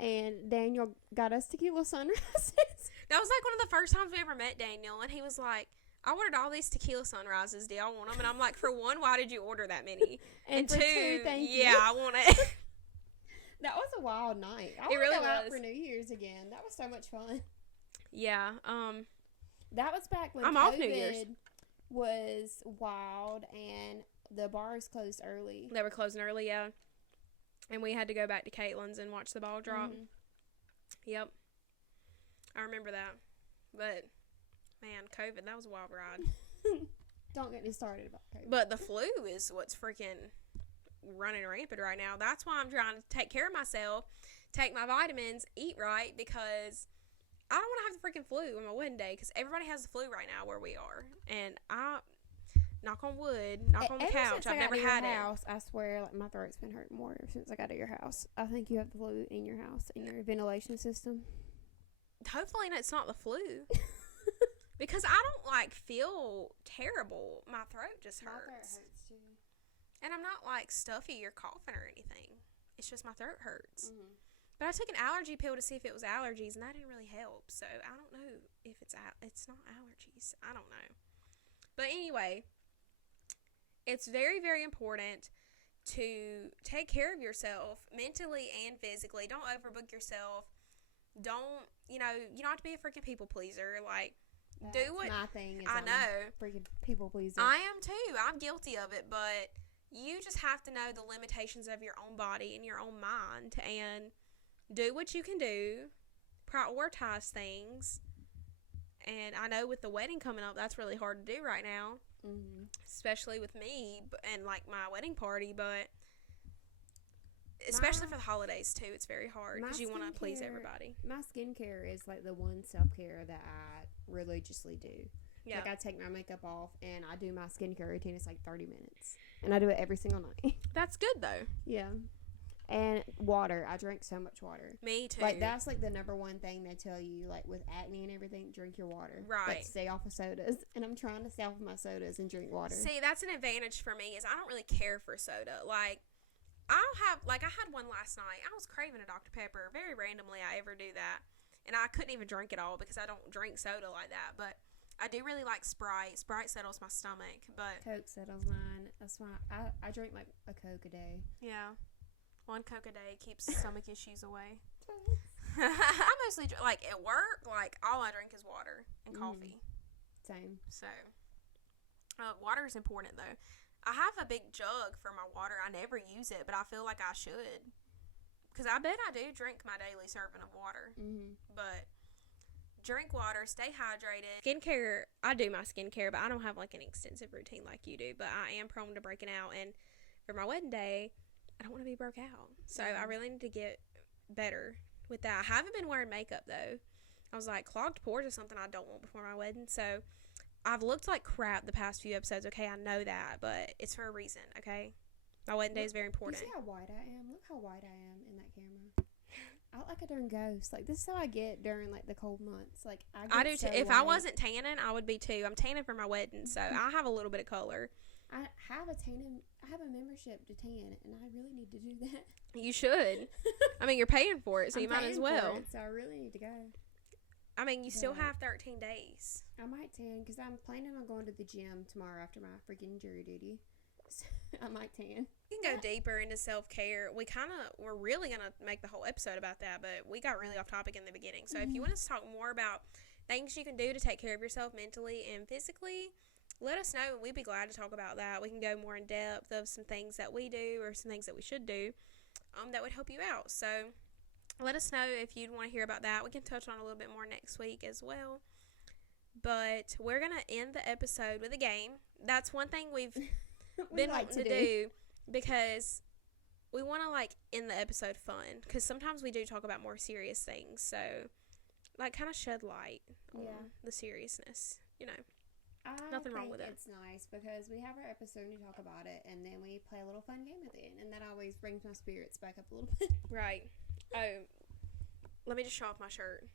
And Daniel got us tequila sunrises. That was like one of the first times we ever met Daniel. And he was like, I ordered all these tequila sunrises. Do y'all want them? And I'm like, for one, why did you order that many? And for two, thank you. Yeah, I want it. That was a wild night. I it really go out was. for New Year's again. That was so much fun. Yeah. That was back when I'm COVID off New Year's. Was wild and the bars closed early. They were closing early, yeah. And we had to go back to Caitlin's and watch the ball drop. Mm-hmm. Yep. I remember that. But, man, COVID, that was a wild ride. Don't get me started about COVID. But the flu is what's freaking running rampant right now. That's why I'm trying to take care of myself, take my vitamins, eat right, because I don't want to have the freaking flu on my wedding day, because everybody has the flu right now where we are. And knock on wood, knock on the couch, I've never had it. I swear, like, my throat's been hurting more ever since I got to your house. I think you have the flu in your house, in your ventilation system. Hopefully it's not the flu. Because I don't, like, feel terrible. My throat just hurts. My throat hurts, too. And I'm not, like, stuffy or coughing or anything. It's just my throat hurts. Mm-hmm. But I took an allergy pill to see if it was allergies, and that didn't really help. So I don't know if it's not allergies. I don't know. But anyway, it's very, very important to take care of yourself mentally and physically. Don't overbook yourself. You don't have to be a freaking people pleaser. Like, that's do what my thing is I know. Freaking people pleaser. I am too. I'm guilty of it, but You just have to know the limitations of your own body and your own mind and do what you can do, prioritize things. And I know with the wedding coming up, that's really hard to do right now, especially with me and like my wedding party, but especially for the holidays too, it's very hard because you want to please everybody. My skincare is like the one self-care that I religiously do. Yeah. Like I take my makeup off and I do my skincare routine. It's like 30 minutes. And I do it every single night. That's good though. Yeah. And water. I drink so much water. Me too. Like that's like the number one thing they tell you, like with acne and everything, drink your water. Right. Like stay off of sodas. And I'm trying to stay off of my sodas and drink water. See, that's an advantage for me is I don't really care for soda. Like I had one last night. I was craving a Dr. Pepper. Very randomly I ever do that. And I couldn't even drink it all because I don't drink soda like that. But I do really like Sprite. Sprite settles my stomach, but Coke settles mine. That's why I drink like a Coke a day. Yeah. One Coke a day keeps stomach issues away. I mostly, like, at work, like, all I drink is water and coffee. Same. So, water is important, though. I have a big jug for my water. I never use it, but I feel like I should. Because I bet I do drink my daily serving of water. But drink water, stay hydrated. Skincare, I do my skincare, but I don't have, like, an extensive routine like you do. But I am prone to breaking out. And for my wedding day, I don't want to be broke out. So I really need to get better with that. I haven't been wearing makeup, though. I was like, clogged pores is something I don't want before my wedding. So I've looked like crap the past few episodes. Okay, I know that, but it's for a reason, okay? My wedding day is very important. You see how white I am? Look how white I am in that camera. I look like a darn ghost. Like, this is how I get during, like, the cold months. Like, I do, so too. If white. I wasn't tanning, I would be, too. I'm tanning for my wedding, so I have a little bit of color. I have a membership to tan, and I really need to do that. You should. I mean, you're paying for it, so you might as well. So I really need to go. I mean, you still have 13 days. I might tan, because I'm planning on going to the gym tomorrow after my freaking jury duty. So I might tan. We can go deeper into self-care. We're really going to make the whole episode about that, but we got really off topic in the beginning. So if you want us to talk more about things you can do to take care of yourself mentally and physically, let us know, and we'd be glad to talk about that. We can go more in depth of some things that we do or some things that we should do that would help you out. So let us know if you'd want to hear about that. We can touch on a little bit more next week as well. But we're going to end the episode with a game. That's one thing we've been wanting to do because we want to, like, end the episode fun. Because sometimes we do talk about more serious things. So, like, kind of shed light on the seriousness, you know. Nothing wrong with it. It's nice because we have our episode and we talk about it, and then we play a little fun game at the end, and that always brings my spirits back up a little bit. Right. Oh, let me just show off my shirt.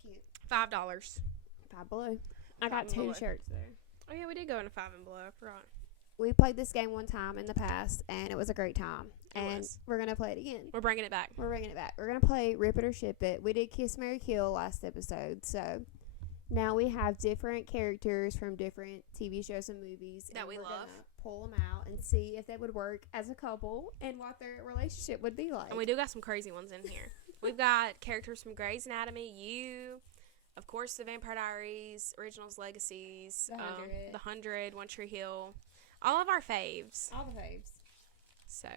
Cute. $5. Five Below. I got two shirts there. Oh yeah, we did go into Five and Below. I forgot. We played this game one time in the past, and it was a great time. And we're gonna play it again. We're bringing it back. We're gonna play Rip It or Ship It. We did Kiss, Marry, Kill last episode, so. Now we have different characters from different TV shows and movies that we love. Gonna pull them out and see if they would work as a couple and what their relationship would be like. And we do got some crazy ones in here. We've got characters from Grey's Anatomy, You, of course, The Vampire Diaries, Originals, Legacies, The 100, One Tree Hill, all of our faves. All the faves. So,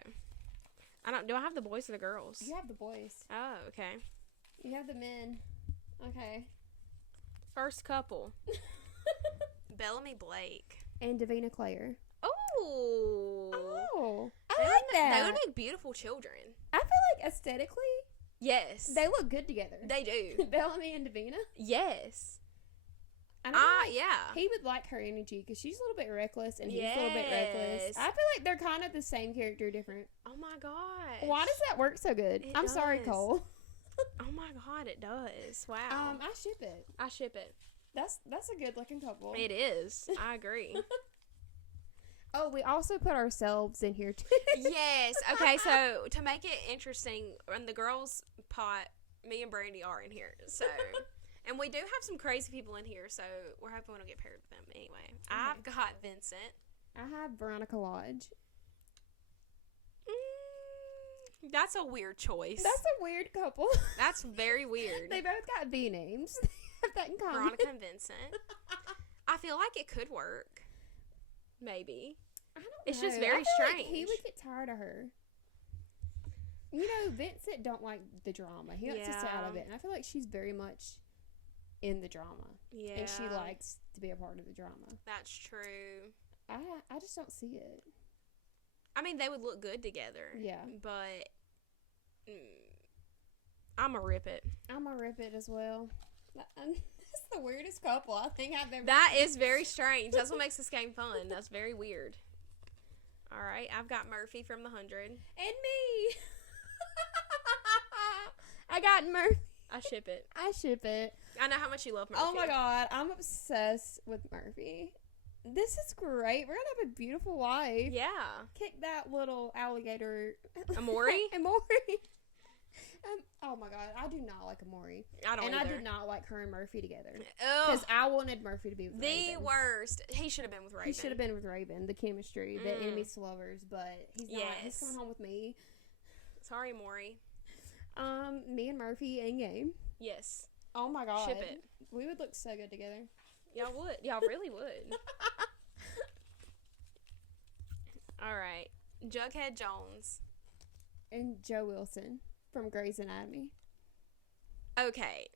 do I have the boys or the girls? You have the boys. Oh, okay. You have the men. Okay. First couple. Bellamy Blake. And Davina Claire. Oh. I like that. They would make beautiful children. I feel like aesthetically, yes. they look good together. They do. Bellamy and Davina? Yes. Yeah. He would like her energy because she's a little bit reckless and he's a little bit reckless. I feel like they're kind of the same character, different. Oh my gosh. Why does that work so good? I'm sorry, Cole. Oh my god, it does. Wow. I ship it. I ship it. That's a good looking couple. It is. I agree. Oh, we also put ourselves in here too. Yes. Okay, so to make it interesting, on the girls' pot, me and Brandy are in here. So, and we do have some crazy people in here, so we're hoping we'll get paired with them anyway. Okay. I've got Vincent. I have Veronica Lodge. That's a weird choice. That's a weird couple. That's very weird. They both got B names. They have that in common. Veronica and Vincent. I feel like it could work. Maybe. I don't It's know. just very I feel like strange. he would get tired of her. You know, Vincent don't like the drama. He likes to stay out of it. And I feel like she's very much in the drama. Yeah. And she likes to be a part of the drama. That's true. I just don't see it. I mean, they would look good together. Yeah. But I'm going to rip it. I'm gonna rip it as well. That's the weirdest couple I think I've ever That seen. is very strange. That's what makes this game fun. That's very weird. All right. I've got Murphy from the 100. And me. I got Murphy. I ship it. I ship it. I know how much you love Murphy. Oh my god, I'm obsessed with Murphy. This is great. We're gonna have a beautiful life. Yeah. Kick that little alligator. Amori? Amori. Oh my god, I do not like Amori. I don't And either. I did not like her and Murphy together. Ugh. Because I wanted Murphy to be with The Raven. worst. He should have been with Raven. He should have been with Raven, the chemistry, the enemies to lovers, but he's not. He's Yes. coming home with me. Sorry, Maury. Me and Murphy in game. Yes. Oh my god. Ship it. We would look so good together. Y'all would. Y'all really would. All right. Jughead Jones. And Joe Wilson from Grey's Anatomy. Okay.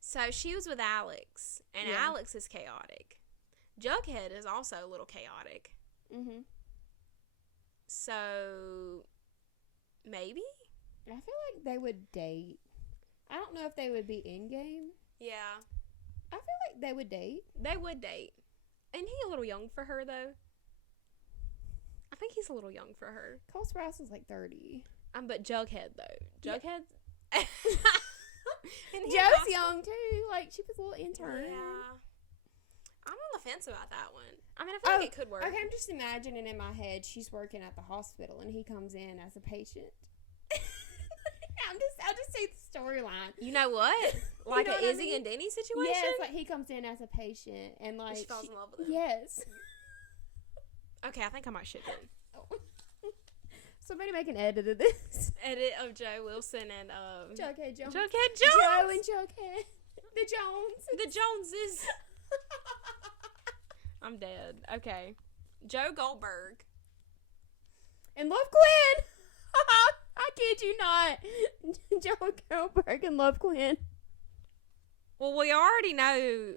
So she was with Alex, and Yeah. Alex is chaotic. Jughead is also a little chaotic. Mm-hmm. So maybe? I feel like they would date. I don't know if they would be in game. Yeah. I feel like they would date. They would date. Isn't he a little young for her, though? I think he's a little young for her. Cole Sprouse is like 30. But Jughead, though. Yeah. Jughead? Joe's young too. Like she was a little intern. Yeah. I'm on the fence about that one. I mean, I feel like it could work. Okay, I'm just imagining in my head she's working at the hospital and he comes in as a patient. I'll just see the storyline. You know what? Like know a what I Izzy mean? and Denny situation? Yes, like he comes in as a patient and like she falls in love with him. Yes. Okay, I think I might ship it. Somebody make an edit of this. Edit of Joe Wilson and Jughead Jones. Jughead Joe Jones. and Jughead. The Jones. The Joneses. I'm dead. Okay. Joe Goldberg. And Love Quinn. I kid you not. Joe Goldberg and Love Quinn. Well, we already know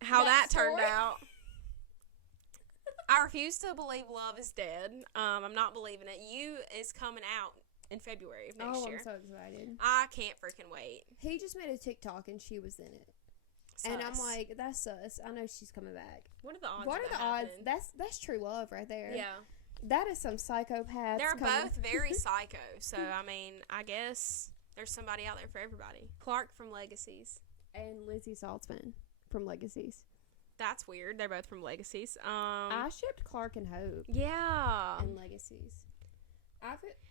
how that turned story? out. I refuse to believe Love is dead. I'm not believing it. You is coming out in February of next year. I'm so excited. I can't freaking wait. He just made a TikTok and she was in it. And I'm Sus. like, that's sus. I know she's coming back. What are the odds? What of are the that odds? happening? That's true love right there. Yeah. That is some psychopaths. They're coming. both very psycho. So, I mean, I guess there's somebody out there for everybody. Clark from Legacies. And Lizzie Saltzman from Legacies. That's weird. They're both from Legacies. I shipped Clark and Hope Yeah. and Legacies.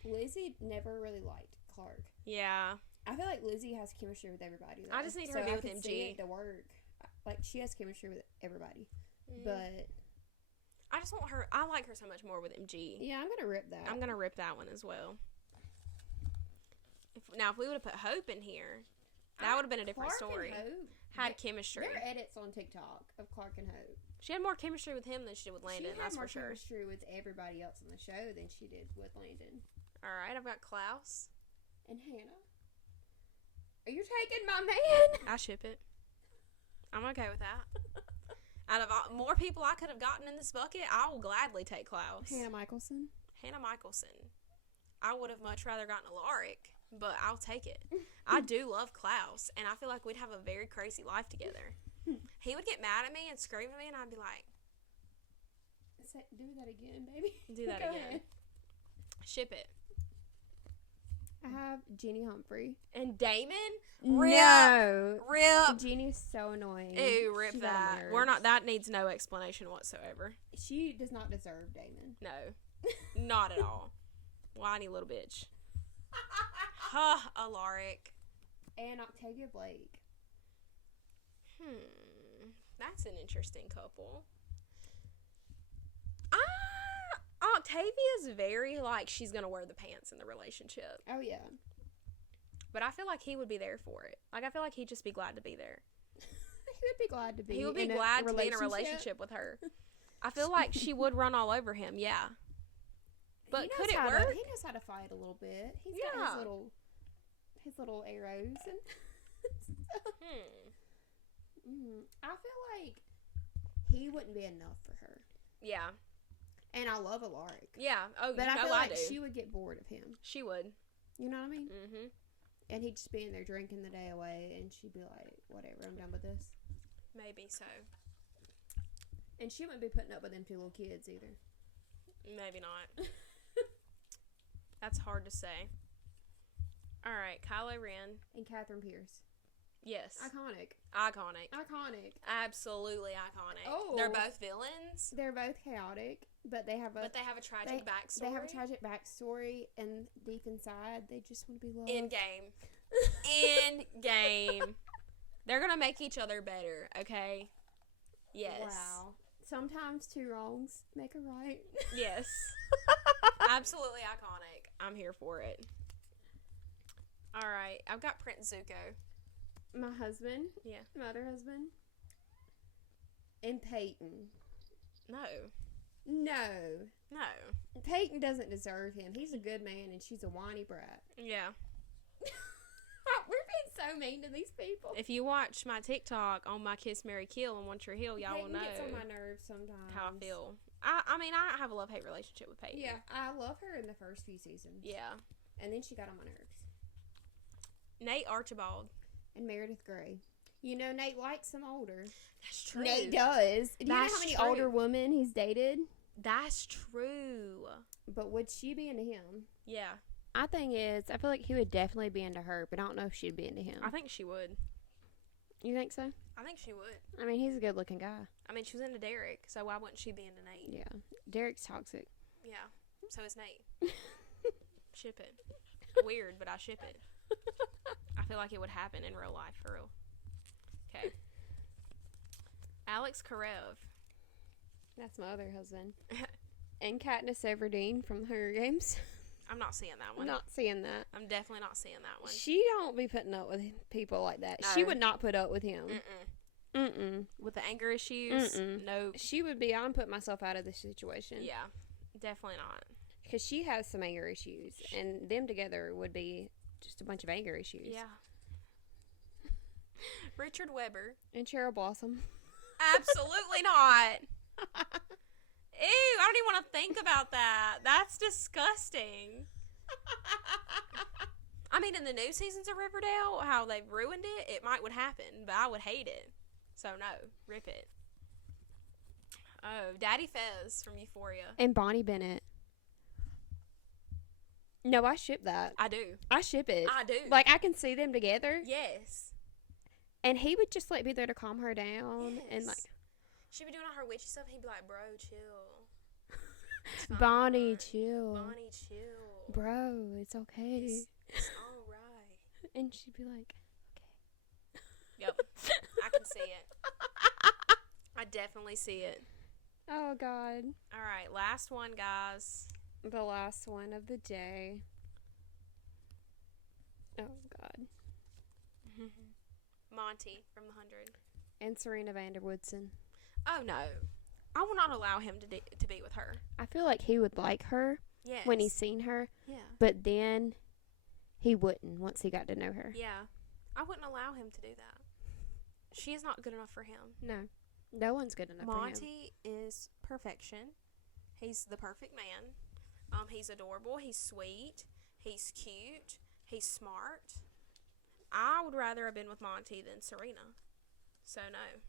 Lizzie never really liked Clark. Yeah. I feel like Lizzie has chemistry with everybody. Though. I just need her to be I with could see MG. it to work. Like she has chemistry with everybody, Mm. but I just want her. I like her so much more with MG. yeah, I'm gonna rip that. I'm going to rip that one as well. If we would have put Hope in here, that would have been a different Clark story. And Hope, Had chemistry. there are edits on TikTok of Clark and Hope. She had more chemistry with him than she did with Landon, She had that's more for sure. chemistry with everybody else on the show than she did with Landon All right, I've got Klaus. and Hannah. Are you taking my man? I ship it. I'm okay with that. Out of more people I could have gotten in this bucket, I will gladly take Klaus. Hannah Michelson. Hannah Michelson. I would have much rather gotten Alaric, but I'll take it. I do love Klaus, and I feel like we'd have a very crazy life together. He would get mad at me and scream at me, and I'd be like, Do that again, baby. do that Go again. ahead. Ship it. I have Jeannie Humphrey. And Damon? No. Rip. Jeannie's so annoying. Ew, rip She got on that. my We're not. nerves. That needs no explanation whatsoever. She does not deserve Damon. No, not at all. Whiny little bitch. Huh, Alaric. And Octavia Blake. That's an interesting couple. Octavia's very like she's gonna wear the pants in the relationship, Oh, yeah. but I feel like he would be there for it. Like I feel like he'd just be glad to be there. He would be glad to be He would be in glad a to be in a relationship with her. I feel like she would run all over him, yeah. But could it work? He knows how to fight a little bit. He's got his little arrows and stuff. I feel like he wouldn't be enough for her. Yeah. And I love Alaric. Yeah. Oh, but you I know feel like do. she would get bored of him. She would. You know what I mean? Mm-hmm. And he'd just be in there drinking the day away, and she'd be like, whatever, I'm done with this. Maybe so. And she wouldn't be putting up with them two little kids either. Maybe not. That's hard to say. All right, Kylo Ren. And Catherine Pierce. Yes. Iconic. Absolutely iconic. Oh. They're both villains. They're both chaotic, but they have a tragic backstory. They have a tragic backstory, and deep inside, they just want to be loved. In game. They're going to make each other better, okay? Yes. Wow. Sometimes two wrongs make a right. Yes. Absolutely iconic. I'm here for it. All right. I've got Prince Zuko. My husband. Yeah. My other husband. And Peyton. No. Peyton doesn't deserve him. He's a good man, and she's a whiny brat. Yeah. We're being so mean to these people. If you watch my TikTok on my Kiss, Marry, Kill and One Tree Hill, y'all will know. Peyton gets on my nerves sometimes. How I feel. I mean, I have a love-hate relationship with Peyton. Yeah, I love her in the first few seasons. Yeah. And then she got on my nerves. Nate Archibald. And Meredith Grey. You know, Nate likes them older. That's true. Nate does. Do you know how many older women he's dated? That's true. But would she be into him? Yeah. My thing is, I feel like he would definitely be into her, but I don't know if she'd be into him. I think she would. You think so? I think she would. I mean, he's a good-looking guy. I mean, she was into Derek, so why wouldn't she be into Nate? Yeah. Derek's toxic. Yeah. So is Nate. Ship it. Weird, but I ship it. I feel like it would happen in real life, for real. Okay. Alex Karev. That's my other husband. And Katniss Everdeen from the Hunger Games. I'm not seeing that one. Not seeing that. I'm definitely not seeing that one. She don't be putting up with people like that. No. She would not put up with him. With the anger issues? Nope. She would be, I'm putting myself out of this situation. Yeah. Definitely not. Because she has some anger issues. And them together would be just a bunch of anger issues. Yeah. Richard Webber. And Cheryl Blossom. Absolutely not. Ew, I don't even want to think about that. That's disgusting. I mean, in the new seasons of Riverdale, how they've ruined it, it would happen, but I would hate it. So no, rip it. Oh, Daddy Fez from Euphoria. And Bonnie Bennett. No, I ship that. I do. I ship it. I do. Like, I can see them together. Yes. And he would just, like, be there to calm her down. Yes. And, like... She'd be doing all her witchy stuff, and he'd be like, bro, chill. Bonnie, chill. Bonnie, chill. Bro, it's okay. It's all right. And she'd be like, okay. Yep. I can see it. I definitely see it. Oh, God. All right, last one, guys. The last one of the day. Oh, God. Monty from The 100. And Serena Vanderwoodson. Oh, no. I will not allow him to be with her. I feel like he would like her Yes. when he's seen her. Yeah. But then he wouldn't once he got to know her. Yeah. I wouldn't allow him to do that. She is not good enough for him. No. No one's good enough for him. Monty is perfection. He's the perfect man. He's adorable. He's sweet. He's cute. He's smart. I would rather have been with Monty than Serena. So, no.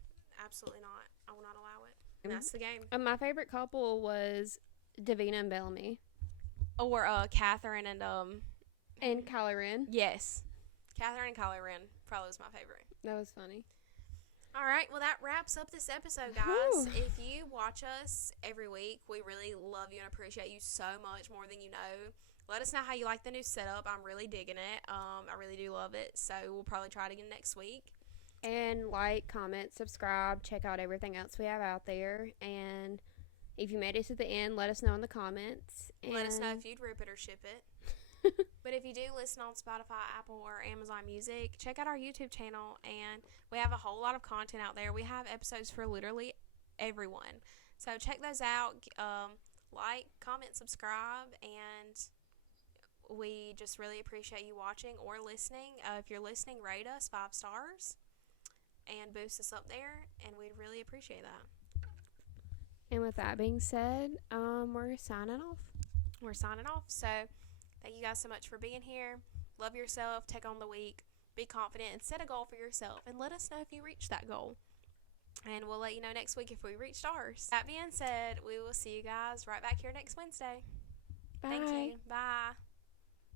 Absolutely not. I will not allow it. And that's the game. My favorite couple was Davina and Bellamy. Or Catherine and And Kylo Ren. yes, Catherine and Kylo Ren probably was my favorite. That was funny. All right, well that wraps up this episode, guys. Whew. If you watch us every week, we really love you and appreciate you so much, more than you know. Let us know how you like the new setup. I'm really digging it. I really do love it. So we'll probably try it again next week. And like, comment, subscribe, check out everything else we have out there. And if you made it to the end, let us know in the comments. And Let us know if you'd rip it or ship it. But if you do listen on Spotify, Apple, or Amazon Music, check out our YouTube channel. And we have a whole lot of content out there. We have episodes for literally everyone. So check those out. Like, comment, subscribe, and we just really appreciate you watching or listening. If you're listening, rate us 5 stars and boost us up there, and we'd really appreciate that. And with that being said, we're signing off. We're signing off. So thank you guys so much for being here. Love yourself. Take on the week. Be confident and set a goal for yourself. And let us know if you reach that goal. And we'll let you know next week if we reached ours. That being said, we will see you guys right back here next Wednesday. Bye. Thank you. Bye.